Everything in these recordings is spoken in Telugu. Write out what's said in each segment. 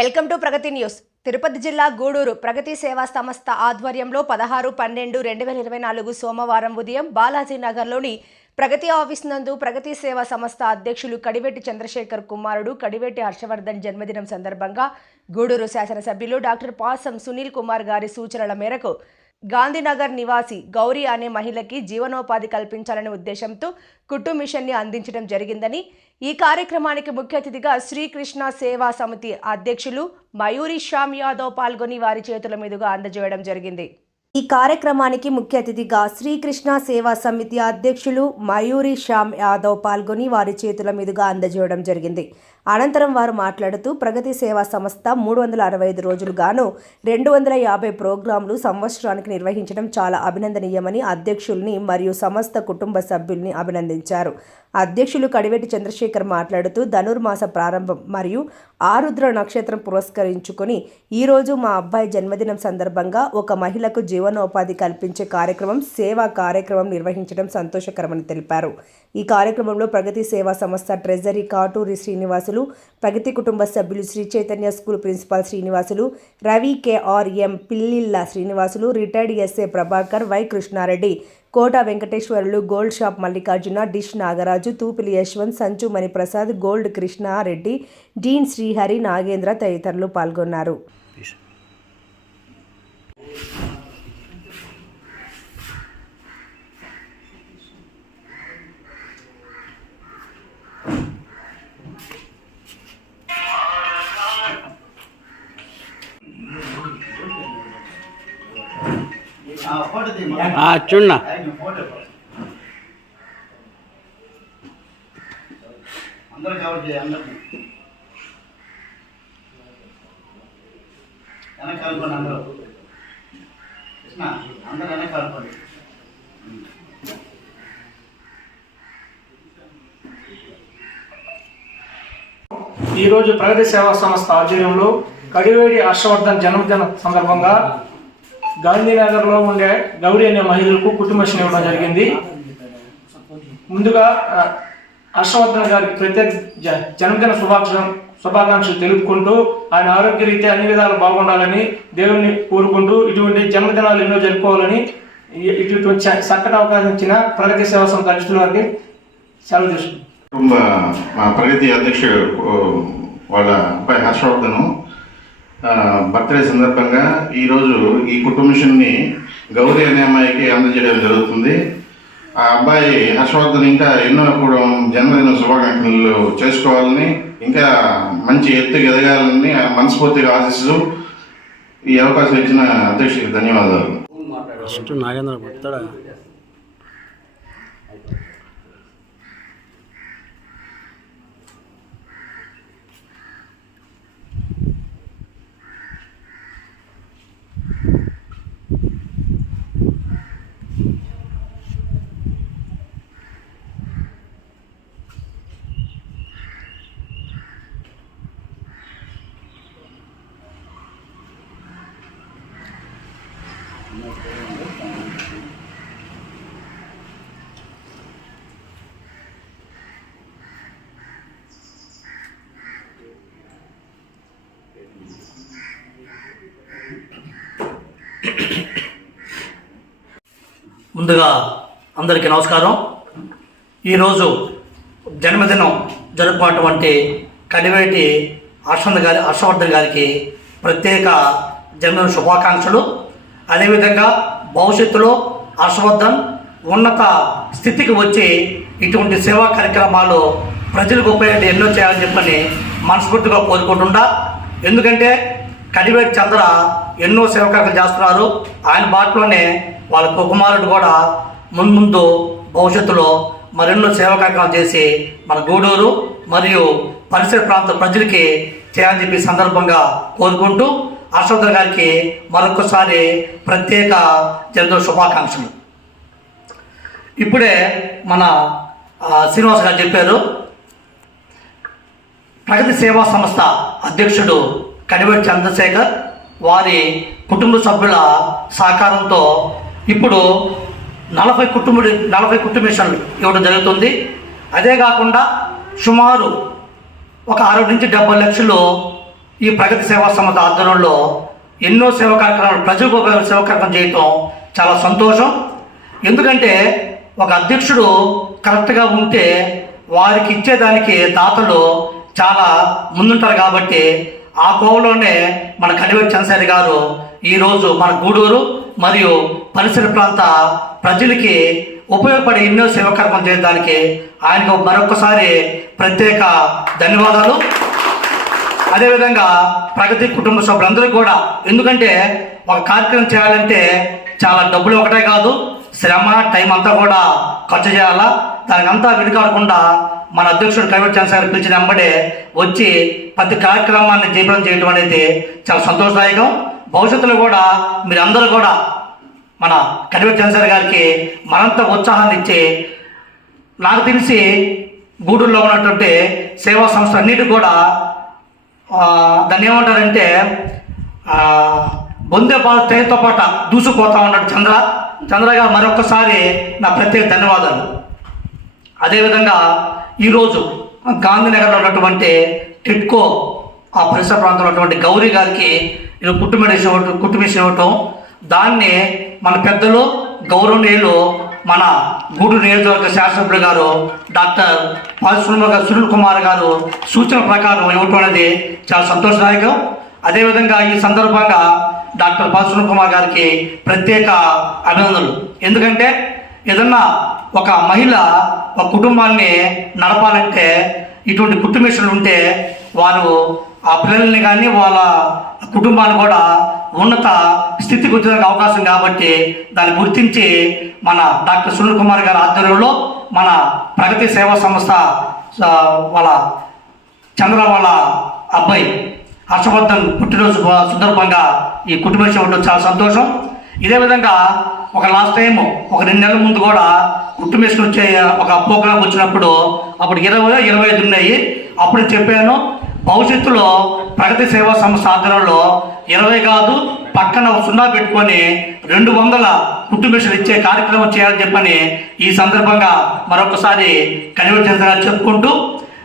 Welcome to Pragati news. Tirupati జిల్లా గూడూరు ప్రగతి సేవా సంస్థ ఆధ్వర్యంలో పదహారు పన్నెండు రెండు వేల ఇరవై నాలుగు సోమవారం ఉదయం బాలాజీ నగర్లోని ప్రగతి ఆఫీస్ నందు ప్రగతి సేవా సంస్థ అధ్యక్షులు కడివెట్టి చంద్రశేఖర్ కుమారుడు కడివెట్టి హర్షవర్ధన్ జన్మదినం సందర్భంగా గూడూరు శాసనసభ్యులు డాక్టర్ పాసం సునీల్ కుమార్ గారి సూచనల మేరకు గాంధీనగర్ నివాసి గౌరీ అనే మహిళకి జీవనోపాధి కల్పించాలనే ఉద్దేశంతో కుట్టు మిషన్ని అందించడం జరిగిందని ఈ కార్యక్రమానికి ముఖ్య అతిథిగా శ్రీకృష్ణ సేవా సమితి అధ్యక్షులు మయూరి శ్యామ్ యాదవ్ పాల్గొని వారి చేతుల మీదుగా అందజేయడం జరిగింది. ఈ కార్యక్రమానికి ముఖ్య అతిథిగా శ్రీకృష్ణ సేవా సమితి అధ్యక్షులు మయూరి శ్యామ్ యాదవ్ పాల్గొని వారి చేతుల మీదుగా అందజేయడం జరిగింది. అనంతరం వారు మాట్లాడుతూ ప్రగతి సేవా సంస్థ మూడు వందల అరవై ఐదు రోజులుగాను రెండు వందల యాభై ప్రోగ్రాంలు సంవత్సరానికి నిర్వహించడం చాలా అభినందనీయమని అధ్యక్షుల్ని మరియు సమస్త కుటుంబ సభ్యుల్ని అభినందించారు. అధ్యక్షులు కడివెట్టి చంద్రశేఖర్ మాట్లాడుతూ ధనుర్మాస ప్రారంభం మరియు ఆరుద్ర నక్షత్రం పురస్కరించుకొని ఈరోజు మా అబ్బాయి జన్మదినం సందర్భంగా ఒక మహిళకు జీవనోపాధి కల్పించే కార్యక్రమం సేవా కార్యక్రమం నిర్వహించడం సంతోషకరమని తెలిపారు. ఈ కార్యక్రమంలో ప్రగతి సేవా సంస్థ ట్రెజరీ కాటూరి శ్రీనివాసులు ప్రగతి కుటుంబ సభ్యులు Sri Chaitanya school principal Srinivasulu Ravi KRM పిల్లిల్ల Srinivasulu retired SA Prabhakar Y Krishna Reddy Kota Venkateswarulu gold shop Mallikarjuna dish Nagaraju Thupili Yashwanth Sanchu Maniprasad gold Krishna Reddy dean Srihari Nagendra తదితరులు పాల్గొన్నారు. ఫోటో తీ ఆ, చూడన్నా ఫోటో అందరూ కవర్ చేయి అందరినీ. వెనక కలుపుకోండి అందరూ. కృష్ణ అందరూ వెనక కలుపుకోండి ఈరోజు ప్రగతి సేవా సంస్థ ఆధ్వర్యంలో కడివేడి హర్షవర్ధన్ జన్మదిన సందర్భంగా గాంధీనగర్లో ఉండే గౌరీ అనే మహిళలకు కుటుంబశ్రీ ఇవ్వడం జరిగింది. ముందుగా హర్షవర్ధన్ గారికి ప్రత్యేక జ- జన్మదిన శుభాకాంక్ష శుభాకాంక్షలు తెలుపుకుంటూ ఆయన ఆరోగ్యరీత్యా అన్ని విధాలు బాగుండాలని దేవుణ్ణి కోరుకుంటూ ఇటువంటి జన్మదినాలు ఎన్నో జరుపుకోవాలని ఇటువంటి చక్కటి అవకాశం ఇచ్చిన ప్రగతి సేవా సంస్థ అధ్యక్షుల వారికి సెలవు తీసుకుంటాం మా ప్రగతి అధ్యక్షుడు వాళ్ళ అబ్బాయి హర్షవర్ధను బర్త్డే సందర్భంగా ఈరోజు ఈ కుటుంబిషన్ని గౌరీ అనే అమ్మాయికి అందజేయడం జరుగుతుంది. ఆ అబ్బాయి హర్షవర్ధన్ ఇంకా ఎన్నో ఇప్పుడు జన్మదిన శుభాకాంక్షలు చేసుకోవాలని ఇంకా మంచి ఎత్తుకు ఎదగాలని మనస్ఫూర్తిగా ఆశిస్తూ ఈ అవకాశం ఇచ్చిన అధ్యక్షుడికి ధన్యవాదాలు. ఫస్ట్ నాగేంద్ర ముందుగా అందరికీ నమస్కారం. ఈరోజు జన్మదినం జరుపుకున్నటువంటి కడివేటి హర్షవర్ధన్ గారి హర్షవర్ధన్ గారికి ప్రత్యేక జన్మదిన శుభాకాంక్షలు. అదేవిధంగా భవిష్యత్తులో హర్షవర్ధన్ ఉన్నత స్థితికి వచ్చి ఇటువంటి సేవా కార్యక్రమాలు ప్రజలకు ఉపయోగం ఎన్నో చేయాలని చెప్పని మనస్ఫూర్తిగా కోరుకుంటుంటా ఎందుకంటే కడివేటి చంద్ర ఎన్నో సేవకాలు చేస్తున్నారు. ఆయన బాటలోనే వాళ్ళ కుమారుడు కూడా ముందు ముందు భవిష్యత్తులో మరెన్నో సేవా చేసి మన గూడూరు మరియు పరిసర ప్రాంత ప్రజలకి చేయాలని చెప్పి సందర్భంగా కోరుకుంటూ హర్షవర్ధన్ గారికి మరొకసారి ప్రత్యేక జన్మదిన శుభాకాంక్షలు. ఇప్పుడే మన శ్రీనివాస్ గారు చెప్పారు. ప్రగతి సేవా సంస్థ అధ్యక్షుడు కడివేటి చంద్రశేఖర్ వారి కుటుంబ సభ్యుల సహకారంతో ఇప్పుడు నలభై కుటుంబ నలభై కుటుంబేషన్లు ఇవ్వడం జరుగుతుంది. అదే కాకుండా సుమారు ఒక అరవై నుంచి డెబ్బై లక్షలు ఈ ప్రగతి సేవా సంస్థ ఆధ్వర్యంలో ఎన్నో సేవా కార్యక్రమాలు ప్రజలకు ఉపయోగ సేవా కార్యక్రమం చేయటం చాలా సంతోషం. ఎందుకంటే ఒక అధ్యక్షుడు కరెక్ట్గా ఉంటే వారికి ఇచ్చేదానికి దాతలు చాలా ముందుంటారు కాబట్టి ఆ కోవలోనే మన కనివెట్ చంద్రశేఖర్ గారు ఈరోజు మన గూడూరు మరియు పరిసర ప్రాంత ప్రజలకి ఉపయోగపడే ఎన్నో సేవా కార్యక్రమం చేయడానికి ఆయనకు మరొకసారి ప్రత్యేక ధన్యవాదాలు. అదేవిధంగా ప్రగతి కుటుంబ సభ్యులందరూ కూడా ఎందుకంటే ఒక కార్యక్రమం చేయాలంటే చాలా డబ్బులు ఒకటే కాదు శ్రమ టైం అంతా కూడా ఖర్చు చేయాలా? తనంతా వెనుకాడకుండా మన అధ్యక్షుడు కవిట్ చంద్రశేఖర్ పిలిచిన వెంబడే వచ్చి ప్రతి కార్యక్రమాన్ని జీవనం చేయడం అనేది చాలా సంతోషదాయకం. భవిష్యత్తులో కూడా మీరందరూ కూడా మన కడివెట్ చంద్రశేఖర్ గారికి మరింత ఉత్సాహాన్ని ఇచ్చి నాకు తెలిసి గూడూరులో ఉన్నటువంటి సేవా సంస్థ అన్నిటి కూడా దాన్ని ఏమంటారంటే బొందే పాలు తేతో పాట దూసుకుపోతా ఉన్నాడు చంద్ర. చంద్ర గారు మరొకసారి నా ప్రత్యేక ధన్యవాదాలు. అదేవిధంగా ఈరోజు గాంధీనగర్లో ఉన్నటువంటి టిట్కో ఆ పరిసర ప్రాంతంలో ఉన్నటువంటి గౌరీ గారికి నేను కుటుంబేషన్ ఇవ్వటం ఇవ్వటం దాన్ని మన పెద్దలు గౌరవనీయులు మన గూడు నియోజకవర్గ శాసనసభ్యులు గారు డాక్టర్ పాల్సుమ సునీల్ కుమార్ గారు సూచన ప్రకారం ఇవ్వటం అనేది చాలా సంతోషదాయకం. అదేవిధంగా ఈ సందర్భంగా డాక్టర్ పాల్సుమ కుమార్ గారికి ప్రత్యేక అభినందనలు. ఎందుకంటే ఏదన్నా ఒక మహిళ ఒక కుటుంబాన్ని నడపాలంటే ఇటువంటి కుటుంబేషన్లు ఉంటే వారు ఆ పిల్లల్ని కానీ వాళ్ళ కుటుంబాన్ని కూడా ఉన్నత స్థితికి వచ్చేదానికి అవకాశం కాబట్టి దాన్ని గుర్తించి మన డాక్టర్ సునీల్ కుమార్ గారి ఆధ్వర్యంలో మన ప్రగతి సేవా సంస్థ వాళ్ళ చంద్ర వాళ్ళ అబ్బాయి హర్షవర్ధన్ పుట్టినరోజు సందర్భంగా ఈ కుటుంబ ఉండడం చాలా సంతోషం. ఇదే విధంగా ఒక లాస్ట్ టైం ఒక రెండు నెలల ముందు కూడా కుటుంబేశ్వరం వచ్చే ఒక ప్రోగ్రామ్ వచ్చినప్పుడు అప్పుడు ఇరవై ఇరవై ఐదు ఉన్నాయి. అప్పుడు చెప్పాను భవిష్యత్తులో ప్రగతి సేవా సంస్థ ఆధ్వర్యంలో ఇరవై కాదు పక్కన ఒక సున్నా పెట్టుకొని రెండు వందల కుటుంబేశ్వరం ఇచ్చే కార్యక్రమం చేయాలని చెప్పని ఈ సందర్భంగా మరొకసారి కనివెట్ చెప్పుకుంటూ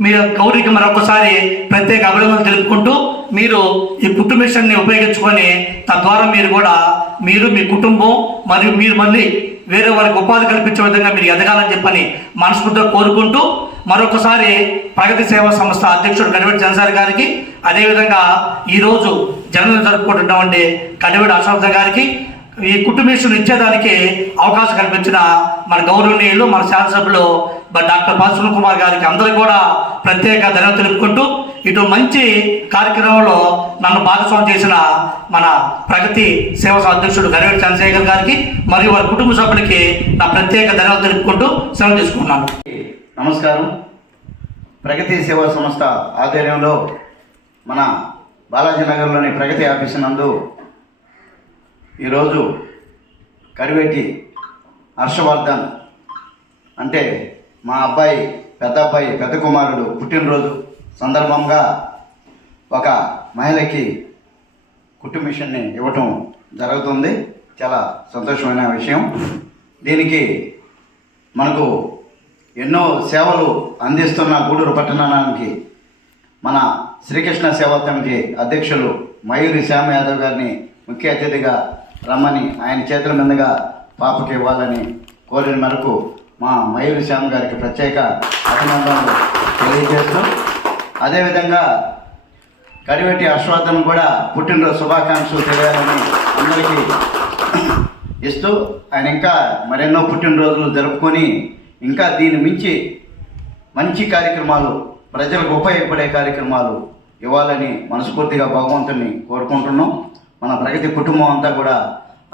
మీరు గౌరికి మరొకసారి ప్రత్యేక అభినందనలు తెలుపుకుంటూ మీరు ఈ కుటుంబేషన్ని ఉపయోగించుకొని తద్వారా మీరు కూడా మీరు మీ కుటుంబం మరియు మీరు మళ్ళీ వేరే వారికి ఉపాధి కల్పించే విధంగా మీరు ఎదగాలని చెప్పని మనస్ఫూర్తిగా కోరుకుంటూ మరొకసారి ప్రగతి సేవా సంస్థ అధ్యక్షుడు కడివెడి జనసారి గారికి అదేవిధంగా ఈరోజు జనరల్ జరుపుకుంటున్నటువంటి కడివెడి అశ్వథ గారికి ఈ కుటుంబేశ్వరులు ఇచ్చేదానికి అవకాశం కల్పించిన మన గౌరవనీయులు మన శాసనసభ్యులు డాక్టర్ పాల్సున్ కుమార్ గారికి అందరూ కూడా ప్రత్యేక ధన్యవాదాలు తెలుపుకుంటూ ఇటు మంచి కార్యక్రమంలో నన్ను భాగస్వామ్యం చేసిన మన ప్రగతి సేవా అధ్యక్షుడు గరివేటి చంద్రశేఖర్ గారికి మరియు వారి కుటుంబ సభ్యులకి నా ప్రత్యేక ధన్యవాదాలు తెలుపుకుంటూ సెలవు తీసుకున్నాను నమస్కారం. ప్రగతి సేవా సంస్థ ఆధ్వర్యంలో మన బాలాజీ నగర్లోని ప్రగతి ఆఫీస్ నందు ఈరోజు కరివేటి హర్షవర్ధన్ అంటే మా అబ్బాయి పెద్ద అబ్బాయి పెద్ద కుమారుడు పుట్టినరోజు సందర్భంగా ఒక మహిళకి కుట్టు మిషన్ని ఇవ్వటం జరుగుతుంది. చాలా సంతోషమైన విషయం. దీనికి మనకు ఎన్నో సేవలు అందిస్తున్న గూడూరు పట్టణానికి మన శ్రీకృష్ణ సేవా కమిటీ అధ్యక్షులు మయూరి శ్యామ యాదవ్ గారిని ముఖ్య అతిథిగా రమ్మని ఆయన చేతుల మీదుగా పాపకి ఇవ్వాలని కోరిన మేరకు మా మయూరి శ్యామ గారికి ప్రత్యేక అభినందనలు తెలియజేస్తూ అదేవిధంగా కడివెట్టి హర్షవర్ధన్ కూడా పుట్టినరోజు శుభాకాంక్షలు తెలియాలని అందరికీ ఇస్తూ ఆయన ఇంకా మరెన్నో పుట్టినరోజులు జరుపుకొని ఇంకా దీని మించి మంచి కార్యక్రమాలు ప్రజలకు ఉపయోగపడే కార్యక్రమాలు ఇవ్వాలని మనస్ఫూర్తిగా భగవంతుని కోరుకుంటున్నాం. మన ప్రగతి కుటుంబం అంతా కూడా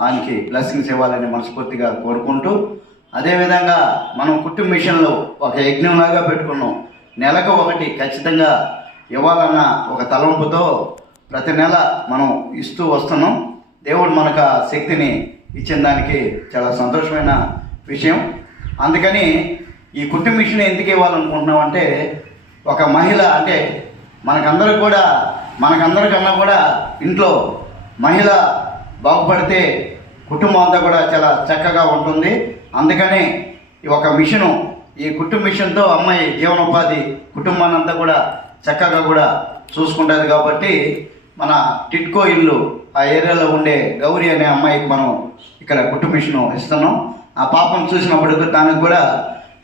ఆయనకి బ్లెస్సింగ్స్ ఇవ్వాలని మనస్ఫూర్తిగా కోరుకుంటూ అదేవిధంగా మనం కుటుంబ మిషన్లో ఒక యజ్ఞంలాగా పెట్టుకున్నాం. నెలకు ఒకటి ఖచ్చితంగా ఇవ్వాలన్న ఒక తలంపుతో ప్రతి నెల మనం ఇస్తూ వస్తున్నాం. దేవుడు మనకు ఆ శక్తిని ఇచ్చిన దానికి చాలా సంతోషమైన విషయం. అందుకని ఈ కుటుంబ మిషన్ ఎందుకు ఇవ్వాలనుకుంటున్నామంటే ఒక మహిళ అంటే మనకందరికి కూడా మనకందరికన్నా కూడా ఇంట్లో మహిళ బాగుపడితే కుటుంబం అంతా కూడా చాలా చక్కగా ఉంటుంది. అందుకని ఈ ఒక మిషను ఈ కుటుంబ మిషన్తో అమ్మాయి జీవనోపాధి కుటుంబాన్ని అంతా కూడా చక్కగా కూడా చూసుకుంటుంది కాబట్టి మన టిట్కో ఇల్లు ఆ ఏరియాలో ఉండే గౌరీ అనే అమ్మాయికి మనం ఇక్కడ కుటుంబిషన్ ఇస్తున్నాం. ఆ పాపం చూసినప్పుడు దానికి కూడా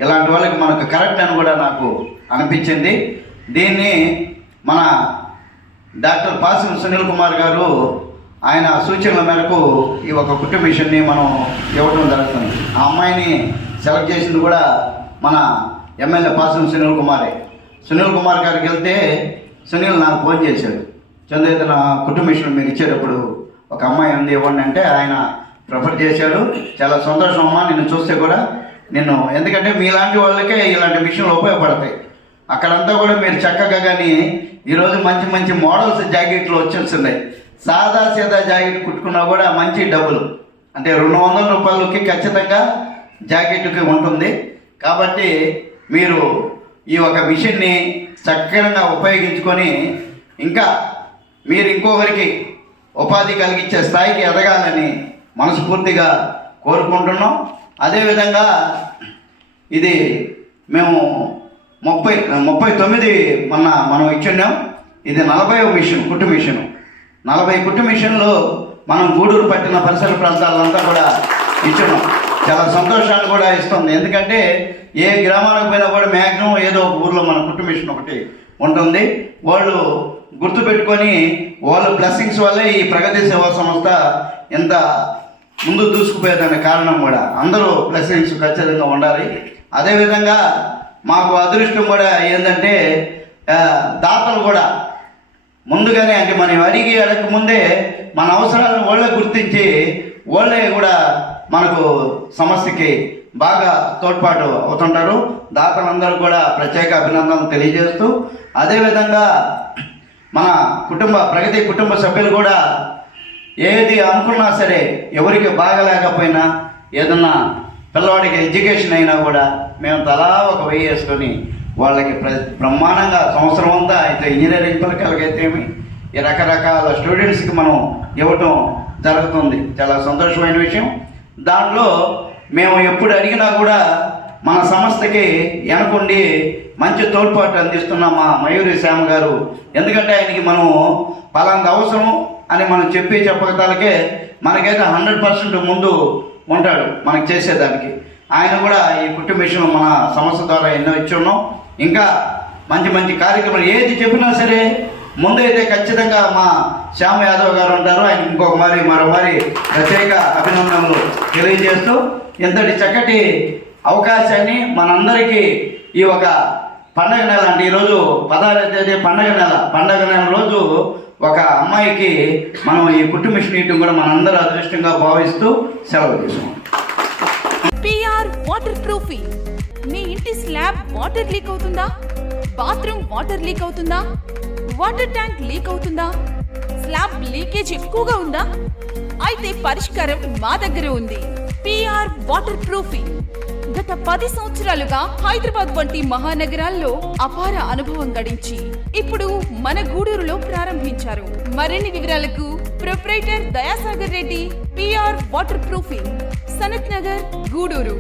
ఇలాంటి వాళ్ళకి మనకు కరెక్ట్ అని కూడా నాకు అనిపించింది. దీన్ని మన డాక్టర్ పాసిం సునీల్ కుమార్ గారు ఆయన సూచనల మేరకు ఈ ఒక కుటుంబ మిషన్ని మనం ఇవ్వడం జరుగుతుంది. ఆ అమ్మాయిని సెలెక్ట్ చేసింది కూడా మన ఎమ్మెల్యే పాసం సునీల్ కుమారే. సునీల్ కుమార్ గారికి వెళ్తే సునీల్ నాకు ఫోన్ చేశాడు. చంద్రయ్య నా మీకు మీరు ఇచ్చేటప్పుడు ఒక అమ్మాయి ఉంది ఇవ్వండి అంటే ఆయన ప్రిఫర్ చేశాడు. చాలా సంతోషం అమ్మా నిన్ను చూస్తే కూడా నేను ఎందుకంటే మీలాంటి వాళ్ళకే ఇలాంటి మిషన్లు ఉపయోగపడతాయి. అక్కడంతా కూడా మీరు చక్కగా కానీ ఈరోజు మంచి మంచి మోడల్స్ జాకెట్లు వచ్చేస్తున్నాయి. సాదా సీదా జాకెట్ కుట్టుకున్నా కూడా మంచి డబ్బులు. అంటే రెండు వందల రూపాయలకి ఖచ్చితంగా జాకెట్కి ఉంటుంది. కాబట్టి మీరు ఈ ఒక మిషన్ని చక్కగా ఉపయోగించుకొని ఇంకా మీరు ఇంకొకరికి ఉపాధి కలిగించే స్థాయికి ఎదగాలని మనస్ఫూర్తిగా కోరుకుంటున్నాం. అదేవిధంగా ఇది మేము ముప్పై ముప్పై తొమ్మిది మొన్న మనం ఇచ్చున్నాం. ఇది నలభై మిషన్ కుట్టు మిషన్. నలభై కుట్టు మిషన్లో మనం గూడూరు పట్టిన పరిసర ప్రాంతాలంతా కూడా ఇచ్చున్నాం. చాలా సంతోషాన్ని కూడా ఇస్తుంది. ఎందుకంటే ఏ గ్రామానికి పోయినా కూడా మ్యాక్సిమం ఏదో ఒక ఊర్లో మన కుట్టు మిషన్ ఒకటి ఉంటుంది. వాళ్ళు గుర్తుపెట్టుకొని వాళ్ళ బ్లెస్సింగ్స్ వల్లే ఈ ప్రగతి సేవా సంస్థ ఇంత ముందు దూసుకుపోయేదానికి కారణం కూడా. అందరూ బ్లెస్సింగ్స్ ఖచ్చితంగా ఉండాలి. అదేవిధంగా మాకు అదృష్టం కూడా ఏంటంటే దాతలు కూడా ముందుగానే అంటే మనం అడిగి అడగక ముందే మన అవసరాలను వాళ్ళే గుర్తించి వాళ్ళే కూడా మనకు సమస్యకి బాగా తోడ్పాటు అవుతుంటారు. దాతలందరూ కూడా ప్రత్యేక అభినందనలు తెలియజేస్తూ అదేవిధంగా మన కుటుంబ ప్రగతి కుటుంబ సభ్యులు కూడా ఏది అనుకున్నా సరే ఎవరికి బాగలేకపోయినా ఏదన్నా పిల్లవాడికి ఎడ్యుకేషన్ అయినా కూడా మేము తలా ఒక వెయ్యి వేసుకొని వాళ్ళకి ప్ర బ్రహ్మాండంగా సంవత్సరం అంతా అయితే ఇంజనీరింగ్ పిల్లకాయలకైతేమి ఈ రకరకాల స్టూడెంట్స్కి మనం ఇవ్వటం జరుగుతుంది. చాలా సంతోషమైన విషయం. దాంట్లో మేము ఎప్పుడు అడిగినా కూడా మన సంస్థకి వెనకుండి మంచి తోడ్పాటు అందిస్తున్న మా మయూరి శ్యామ గారు. ఎందుకంటే ఆయనకి మనం పలాంటి అవసరం అని మనం చెప్పి చెప్పగలకే మనకైతే హండ్రెడ్ పర్సెంట్ ముందు ఉంటాడు మనకు చేసేదానికి. ఆయన కూడా ఈ కుటుంబ విషయం మన సంస్థ ద్వారా ఎన్నో ఇచ్చి ఉన్నాం ఇంకా మంచి మంచి కార్యక్రమాలు ఏది చెప్పినా సరే ముందైతే ఖచ్చితంగా మా శ్యామ యాదవ్ గారు ఉంటారు. ఆయన ఇంకొక మరి మరో ప్రత్యేక అభినందనలు తెలియజేస్తూ ఇంతటి చక్కటి అవకాశాన్ని మనందరికీ ఈ ఒక పండగ నెల అంటే ఈరోజు పదహారవ తేదీ పండగ నెల. పండగ నెల రోజు ఒక అమ్మాయికి మనం ఈ కుటుంబ మిషన్ కూడా మనందరూ అదృష్టంగా భావిస్తూ సెలవు తీసుకుంటాం. పిఆర్ వాటర్ ప్రూఫింగ్ మీ ఇంటి స్లాబ్ వాటర్ లీక్ అవుతుందా? బాత్రూమ్ వాటర్ లీక్ అవుతుందా? వాటర్ ట్యాంక్ లీక్ అవుతుందా? స్లాబ్ లీకేజ్ ఎక్కువగా ఉందా? అయితే పరిష్కారం మా దగ్గర ఉంది. పిఆర్ వాటర్ ప్రూఫింగ్ గత పది సంవత్సరాలుగా హైదరాబాద్ వంటి మహానగరాల్లో అపార అనుభవం గడించి ఇప్పుడు మన గూడూరులో ప్రారంభించారు. మరిన్ని వివరాలకు proprietor Dayasagar Reddy PR water proofing Sanath Nagar Gudur.